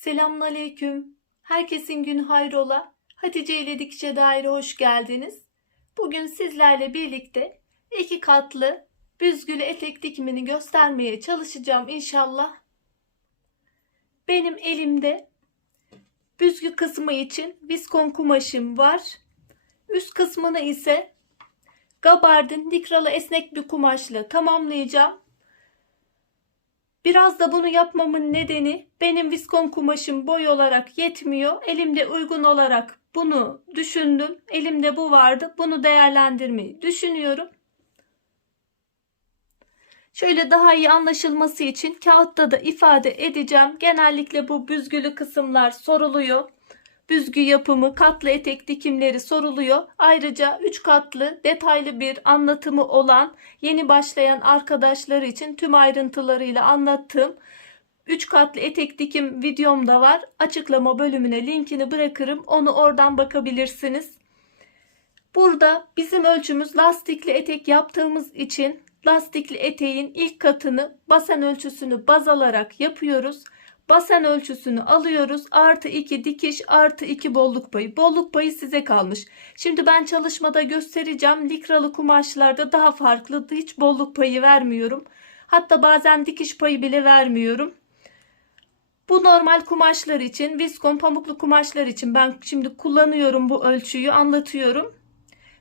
Selamünaleyküm. Herkesin günü hayrola. Hatice ile Dikişe Daire hoş geldiniz. Bugün sizlerle birlikte iki katlı büzgülü etek dikimini göstermeye çalışacağım inşallah. Benim elimde büzgü kısmı için viskon kumaşım var. Üst kısmını ise gabardin likralı esnek bir kumaşla tamamlayacağım. Biraz da bunu yapmamın nedeni benim viskon kumaşım boy olarak yetmiyor. Elimde uygun olarak bunu düşündüm. Elimde bu vardı. Bunu değerlendirmeyi düşünüyorum. Şöyle daha iyi anlaşılması için kağıtta da ifade edeceğim. Genellikle bu büzgülü kısımlar soruluyor. Büzgü yapımı, katlı etek dikimleri soruluyor. Ayrıca 3 katlı detaylı bir anlatımı olan yeni başlayan arkadaşlar için tüm ayrıntılarıyla anlattığım 3 katlı etek dikim videom da var. Açıklama bölümüne linkini bırakırım. Onu oradan bakabilirsiniz. Burada bizim ölçümüz lastikli etek yaptığımız için lastikli eteğin ilk katını basen ölçüsünü baz alarak yapıyoruz. Basen ölçüsünü alıyoruz. Artı 2 dikiş artı 2 bolluk payı. Bolluk payı size kalmış. Şimdi ben çalışmada göstereceğim. Likralı kumaşlarda daha farklı. Hiç bolluk payı vermiyorum. Hatta bazen dikiş payı bile vermiyorum. Bu normal kumaşlar için, viskon pamuklu kumaşlar için ben şimdi kullanıyorum bu ölçüyü, anlatıyorum.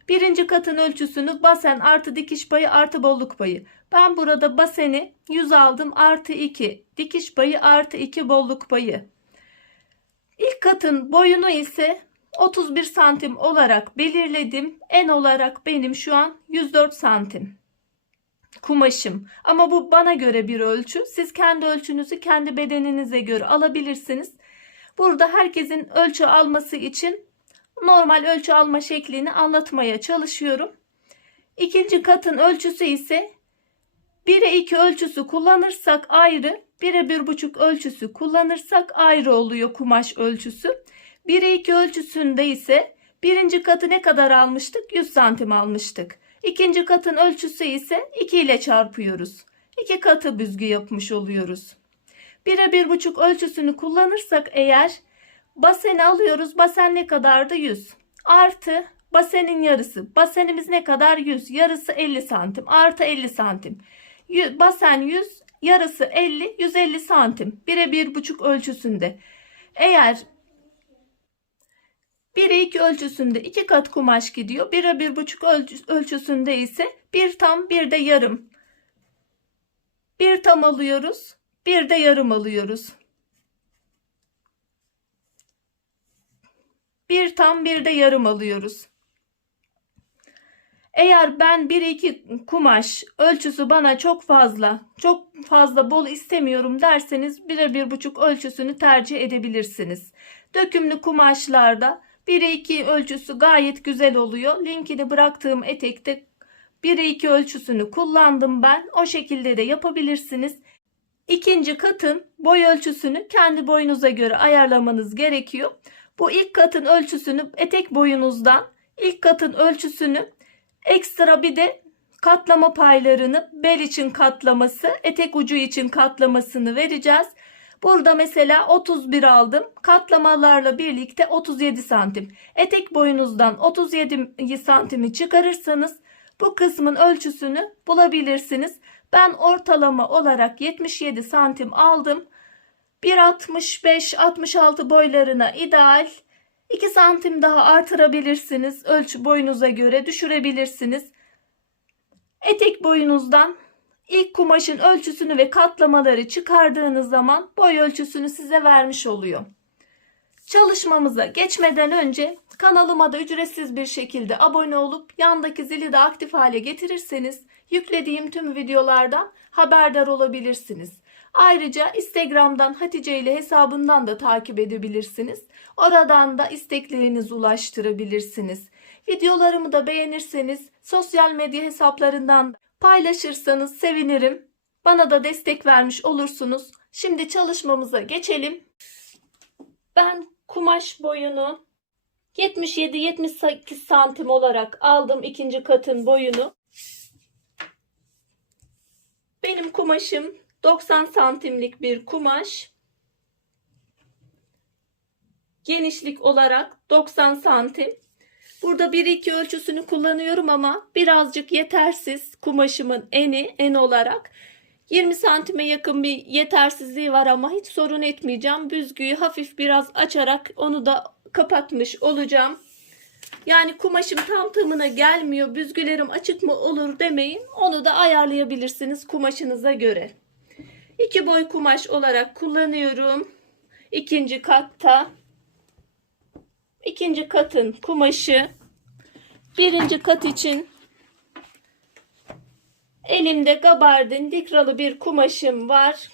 Birinci katın ölçüsünü basen artı dikiş payı artı bolluk payı. Ben burada baseni 100 aldım, artı 2 dikiş payı artı 2 bolluk payı. İlk katın boyunu ise 31 santim olarak belirledim. En olarak benim şu an 104 santim kumaşım. Ama bu bana göre bir ölçü. Siz kendi ölçünüzü kendi bedeninize göre alabilirsiniz. Burada herkesin ölçü alması için normal ölçü alma şeklini anlatmaya çalışıyorum. İkinci katın ölçüsü ise 1'e 2 ölçüsü kullanırsak ayrı, 1'e 1,5 ölçüsü kullanırsak ayrı oluyor kumaş ölçüsü. 1'e 2 ölçüsünde ise birinci katı ne kadar almıştık? 100 santim almıştık. İkinci katın ölçüsü ise 2 ile çarpıyoruz. 2 katı büzgü yapmış oluyoruz. 1'e 1,5 ölçüsünü kullanırsak eğer baseni alıyoruz. Basen ne kadardı? 100. Artı basenin yarısı. Basenimiz ne kadar? 100. Yarısı 50 santim. Artı 50 santim. Basen 100. Yarısı 50. 150 santim. 1'e 1,5 ölçüsünde. Eğer 1'e 2 ölçüsünde 2 kat kumaş gidiyor. 1'e 1,5 ölçüsünde ise bir tam bir de yarım. Bir tam alıyoruz. Bir de yarım alıyoruz. Bir tam bir de yarım alıyoruz. Eğer ben 1-2 kumaş ölçüsü bana çok fazla bol istemiyorum derseniz 1'e 1,5 ölçüsünü tercih edebilirsiniz. Dökümlü kumaşlarda 1'e 2 ölçüsü gayet güzel oluyor. Linkini bıraktığım etekte 1'e 2 ölçüsünü kullandım ben. O şekilde de yapabilirsiniz. İkinci katın boy ölçüsünü kendi boyunuza göre ayarlamanız gerekiyor. Bu ilk katın ölçüsünü etek boyunuzdan ilk katın ölçüsünü ekstra bir de katlama paylarını bel için katlaması, etek ucu için katlamasını vereceğiz. Burada mesela 31 aldım. Katlamalarla birlikte 37 santim. Etek boyunuzdan 37 santimi çıkarırsanız bu kısmın ölçüsünü bulabilirsiniz. Ben ortalama olarak 77 santim aldım. 1,65-66 boylarına ideal. 2 santim daha artırabilirsiniz. Ölçü boyunuza göre düşürebilirsiniz. Etek boyunuzdan ilk kumaşın ölçüsünü ve katlamaları çıkardığınız zaman boy ölçüsünü size vermiş oluyor. Çalışmamıza geçmeden önce kanalıma da ücretsiz bir şekilde abone olup yandaki zili de aktif hale getirirseniz yüklediğim tüm videolardan haberdar olabilirsiniz. Ayrıca Instagram'dan Hatice ile hesabından da takip edebilirsiniz. Oradan da isteklerinizi ulaştırabilirsiniz. Videolarımı da beğenirseniz sosyal medya hesaplarından paylaşırsanız sevinirim. Bana da destek vermiş olursunuz. Şimdi çalışmamıza geçelim. Ben kumaş boyunu 77-78 santim olarak aldım ikinci katın boyunu. Benim kumaşım 90 santimlik bir kumaş. Genişlik olarak 90 santim. Burada 1-2 ölçüsünü kullanıyorum ama birazcık yetersiz kumaşımın en olarak. 20 santime yakın bir yetersizliği var ama hiç sorun etmeyeceğim. Büzgüyü hafif biraz açarak onu da kapatmış olacağım. Yani kumaşım tam tamına gelmiyor, büzgülerim açık mı olur demeyin. Onu da ayarlayabilirsiniz kumaşınıza göre. 2 boy kumaş olarak kullanıyorum. İkinci katta. İkinci katın kumaşı. Birinci kat için elimde gabardin likralı bir kumaşım var.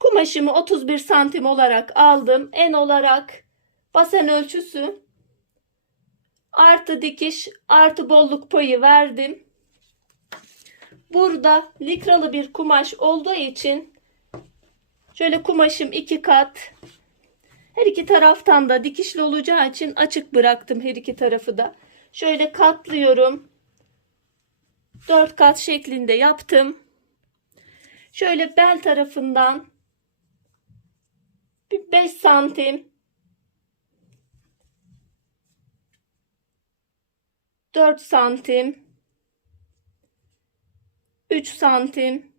Kumaşımı 31 santim olarak aldım. En olarak basen ölçüsü artı dikiş artı bolluk payı verdim. Burada likralı bir kumaş olduğu için şöyle kumaşım 2 kat. Her iki taraftan da dikişli olacağı için açık bıraktım her iki tarafı da. Şöyle katlıyorum. 4 kat şeklinde yaptım. Şöyle bel tarafından bir 5 santim 4 santim 3 santim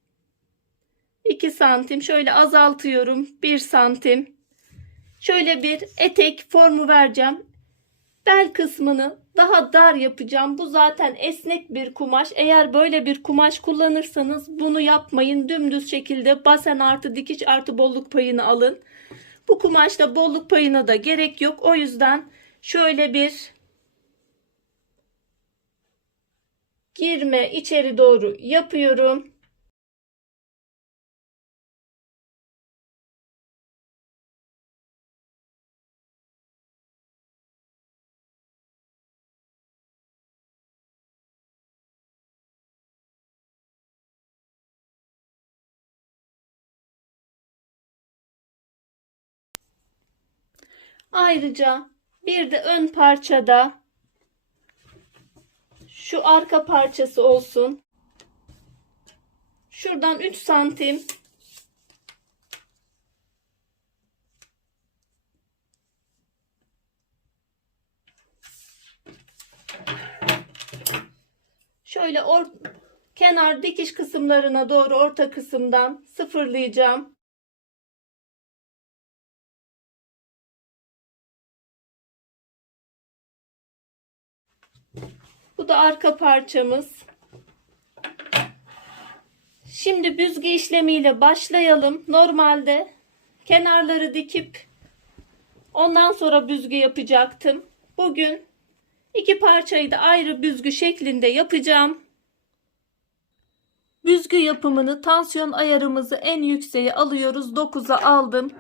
2 santim şöyle azaltıyorum 1 santim. Şöyle bir etek formu vereceğim. Bel kısmını daha dar yapacağım. Bu zaten esnek bir kumaş. Eğer böyle bir kumaş kullanırsanız bunu yapmayın. Dümdüz şekilde basen artı dikiş artı bolluk payını alın. Bu kumaşta bolluk payına da gerek yok. O yüzden şöyle bir girme içeri doğru yapıyorum. Ayrıca bir de ön parçada şu arka parçası olsun. Şuradan 3 santim şöyle kenar dikiş kısımlarına doğru orta kısımdan sıfırlayacağım. Bu da arka parçamız. Şimdi büzgü işlemiyle başlayalım. Normalde kenarları dikip ondan sonra büzgü yapacaktım. Bugün iki parçayı da ayrı büzgü şeklinde yapacağım. Büzgü yapımını tansiyon ayarımızı en yükseğe alıyoruz. 9'a aldım.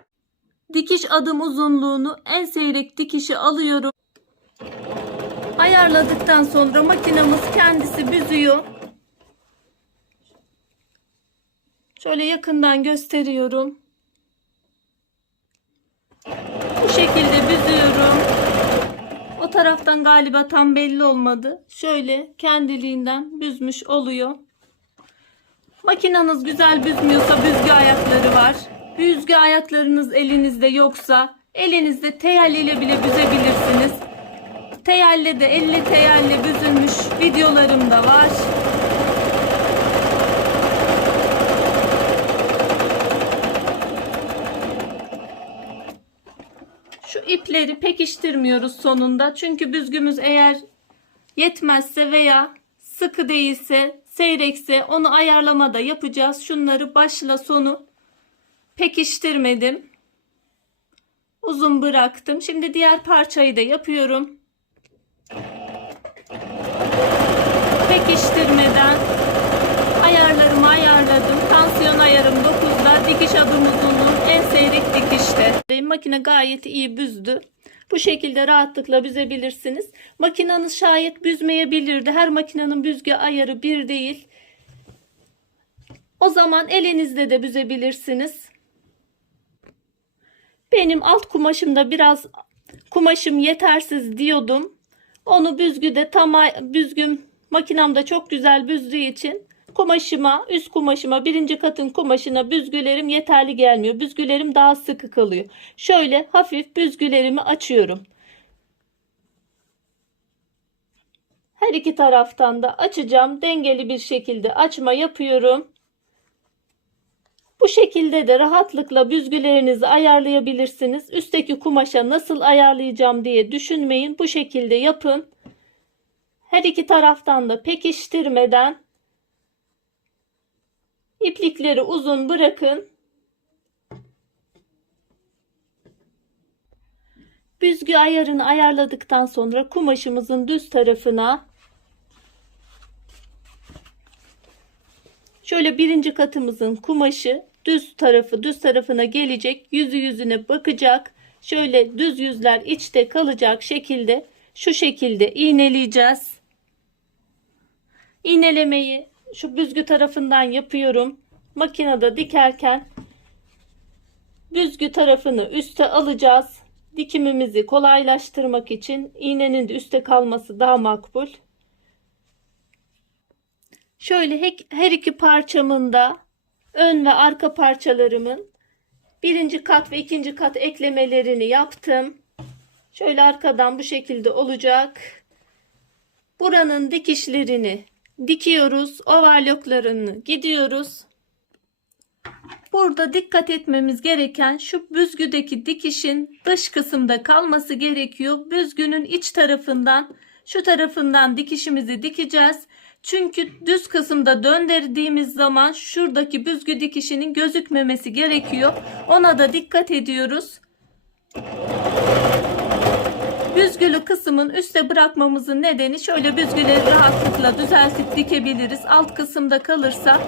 Dikiş adım uzunluğunu en seyrek dikişi alıyorum. Ayarladıktan sonra makinamız kendisi büzüyor. Şöyle yakından gösteriyorum. Bu şekilde büzüyorum. O taraftan galiba tam belli olmadı. Şöyle kendiliğinden büzmüş oluyor. Makinanız güzel büzmüyorsa büzgü ayakları var. Büzgü ayaklarınız elinizde yoksa elinizde teyel ile bile büzebilirsiniz. Teyelle de 50 teyelle büzülmüş videolarım da var. Şu ipleri pekiştirmiyoruz sonunda. Çünkü büzgümüz eğer yetmezse veya sıkı değilse, seyrekse onu ayarlamada yapacağız. Şunları başla sonu pekiştirmedim. Uzun bıraktım. Şimdi diğer parçayı da yapıyorum. Pekiştirmeden ayarlarımı ayarladım. Tansiyon ayarım 9'da. Dikiş adım uzunluğum en seyrek dikişte. Makine gayet iyi büzdü. Bu şekilde rahatlıkla büzebilirsiniz. Makineniz şayet büzmeyebilirdi. Her makinenin büzgü ayarı bir değil. O zaman elinizde de büzebilirsiniz. Benim alt kumaşımda biraz kumaşım yetersiz diyordum. Onu büzgüde büzgüm makinamda çok güzel büzdüğü için kumaşıma, üst kumaşıma, birinci katın kumaşına büzgülerim yeterli gelmiyor. Büzgülerim daha sıkı kalıyor. Şöyle hafif büzgülerimi açıyorum. Her iki taraftan da açacağım. Dengeli bir şekilde açma yapıyorum. Bu şekilde de rahatlıkla büzgülerinizi ayarlayabilirsiniz. Üstteki kumaşa nasıl ayarlayacağım diye düşünmeyin. Bu şekilde yapın. Her iki taraftan da pekiştirmeden iplikleri uzun bırakın. Büzgü ayarını ayarladıktan sonra kumaşımızın düz tarafına şöyle birinci katımızın kumaşı düz tarafına gelecek. Yüzü yüzüne bakacak. Şöyle düz yüzler içte kalacak şekilde şu şekilde iğneleyeceğiz. İğnelemeyi şu büzgü tarafından yapıyorum. Makinede dikerken büzgü tarafını üste alacağız. Dikimimizi kolaylaştırmak için iğnenin de üstte kalması daha makbul. Şöyle her iki parçamın da ön ve arka parçalarımın birinci kat ve ikinci kat eklemelerini yaptım. Şöyle arkadan bu şekilde olacak. Buranın dikişlerini dikiyoruz. Overlocklarını gidiyoruz. Burada dikkat etmemiz gereken şu büzgüdeki dikişin dış kısımda kalması gerekiyor. Büzgünün iç tarafından şu tarafından dikişimizi dikeceğiz. Çünkü düz kısımda döndürdüğümüz zaman şuradaki büzgü dikişinin gözükmemesi gerekiyor. Ona da dikkat ediyoruz. Büzgülü kısmın üstte bırakmamızın nedeni şöyle büzgüleri rahatlıkla düzeltip dikebiliriz. Alt kısımda kalırsa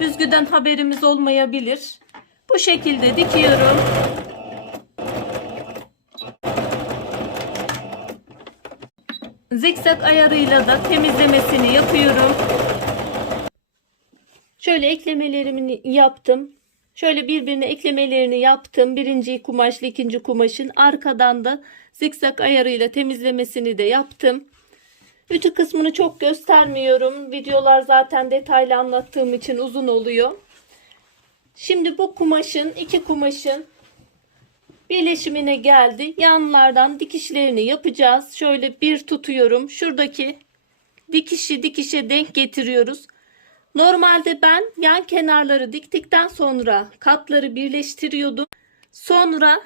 büzgüden haberimiz olmayabilir. Bu şekilde dikiyorum. Zikzak ayarıyla da temizlemesini yapıyorum. Şöyle eklemelerimi yaptım. Şöyle birbirine eklemelerini yaptım. Birinci kumaşla ikinci kumaşın arkadan da zikzak ayarıyla temizlemesini de yaptım. Ütü kısmını çok göstermiyorum. Videolar zaten detaylı anlattığım için uzun oluyor. Şimdi bu kumaşın, iki kumaşın birleşimine geldi. Yanlardan dikişlerini yapacağız. Şöyle bir tutuyorum. Şuradaki dikişi dikişe denk getiriyoruz. Normalde ben yan kenarları diktikten sonra katları birleştiriyordum. Sonra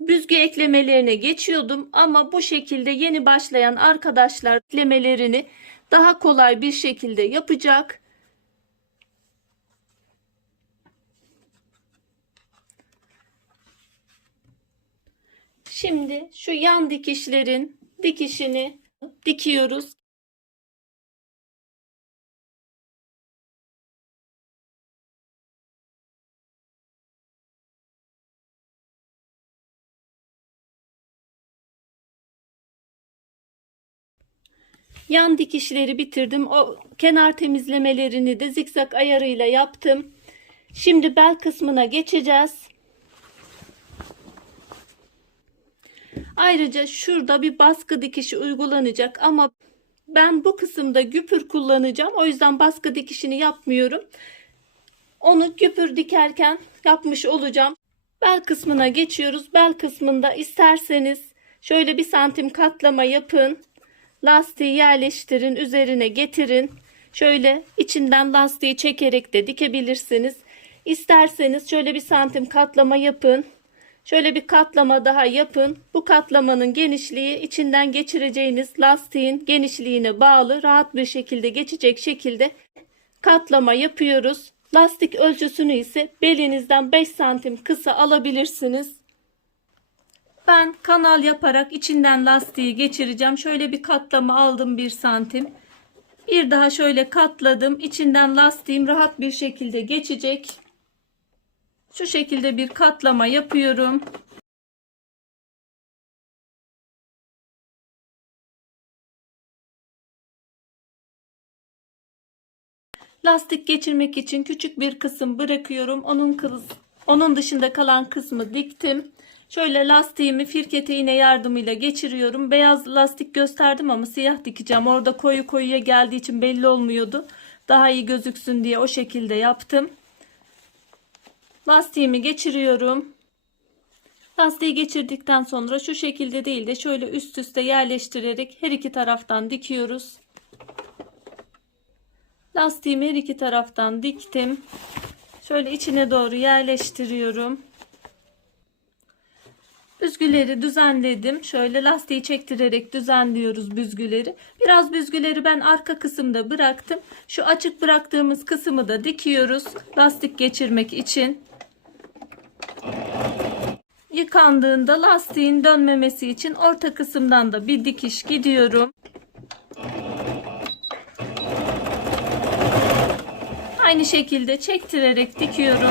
büzgü eklemelerine geçiyordum. Ama bu şekilde yeni başlayan arkadaşlar eklemelerini daha kolay bir şekilde yapacak. Şimdi şu yan dikişlerin dikişini dikiyoruz. Yan dikişleri bitirdim. O kenar temizlemelerini de zikzak ayarıyla yaptım. Şimdi bel kısmına geçeceğiz. Ayrıca şurada bir baskı dikişi uygulanacak ama ben bu kısımda güpür kullanacağım. O yüzden baskı dikişini yapmıyorum. Onu güpür dikerken yapmış olacağım. Bel kısmına geçiyoruz. Bel kısmında isterseniz şöyle 1 santim katlama yapın. Lastiği yerleştirin, üzerine getirin. Şöyle içinden lastiği çekerek de dikebilirsiniz. İsterseniz şöyle 1 santim katlama yapın. Şöyle bir katlama daha yapın. Bu katlamanın genişliği içinden geçireceğiniz lastiğin genişliğine bağlı. Rahat bir şekilde geçecek şekilde katlama yapıyoruz. Lastik ölçüsünü ise belinizden 5 santim kısa alabilirsiniz. Ben kanal yaparak içinden lastiği geçireceğim. Şöyle bir katlama aldım 1 santim. Bir daha şöyle katladım. İçinden lastiğim rahat bir şekilde geçecek. Şu şekilde bir katlama yapıyorum. Lastik geçirmek için küçük bir kısım bırakıyorum. Onun dışında kalan kısmı diktim. Şöyle lastiğimi firkete iğne yardımıyla geçiriyorum. Beyaz lastik gösterdim ama siyah dikeceğim. Orada koyu koyuya geldiği için belli olmuyordu. Daha iyi gözüksün diye o şekilde yaptım. Lastiğimi geçiriyorum. Lastiği geçirdikten sonra şu şekilde değil de şöyle üst üste yerleştirerek her iki taraftan dikiyoruz. Lastiğimi her iki taraftan diktim. Şöyle içine doğru yerleştiriyorum. Büzgüleri düzenledim. Şöyle lastiği çektirerek düzenliyoruz büzgüleri. Biraz büzgüleri ben arka kısımda bıraktım. Şu açık bıraktığımız kısmı da dikiyoruz. Lastik geçirmek için. Yıkandığında lastiğin dönmemesi için orta kısımdan da bir dikiş gidiyorum. Aynı şekilde çektirerek dikiyorum.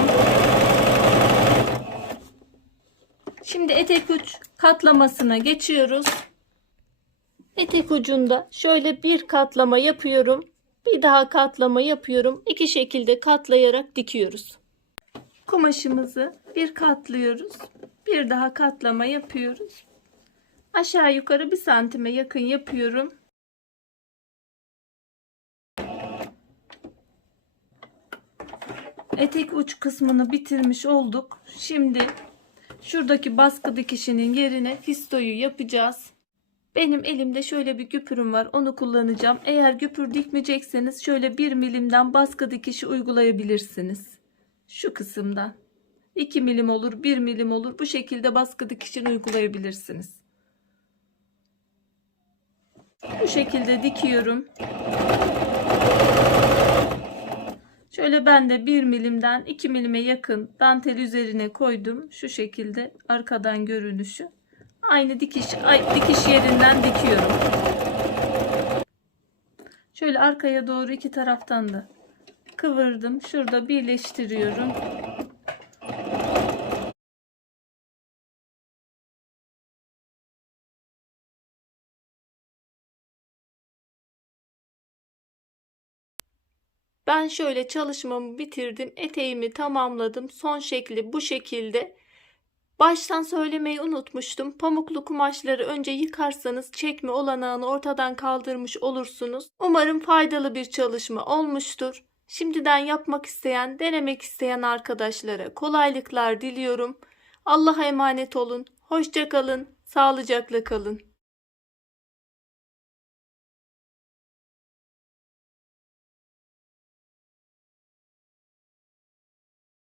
Şimdi etek uç katlamasına geçiyoruz. Etek ucunda şöyle bir katlama yapıyorum. Bir daha katlama yapıyorum. İki şekilde katlayarak dikiyoruz. Kumaşımızı bir katlıyoruz. Bir daha katlama yapıyoruz. Aşağı yukarı 1 santime yakın yapıyorum. Etek uç kısmını bitirmiş olduk. Şimdi şuradaki baskı dikişinin yerine fistoyu yapacağız. Benim elimde şöyle bir güpürüm var. Onu kullanacağım. Eğer güpür dikmeyecekseniz şöyle 1 milimden baskı dikişi uygulayabilirsiniz. Şu kısımdan. 2 milim olur, 1 milim olur. Bu şekilde baskı dikişini uygulayabilirsiniz. Bu şekilde dikiyorum. Şöyle ben de 1 milimden 2 milime yakın dantel üzerine koydum. Şu şekilde arkadan görünüşü. Aynı dikiş yerinden dikiyorum. Şöyle arkaya doğru iki taraftan da kıvırdım. Şurada birleştiriyorum. Ben şöyle çalışmamı bitirdim. Eteğimi tamamladım. Son şekli bu şekilde. Baştan söylemeyi unutmuştum. Pamuklu kumaşları önce yıkarsanız çekme olanağını ortadan kaldırmış olursunuz. Umarım faydalı bir çalışma olmuştur. Şimdiden yapmak isteyen, denemek isteyen arkadaşlara kolaylıklar diliyorum. Allah'a emanet olun. Hoşça kalın. Sağlıcakla kalın.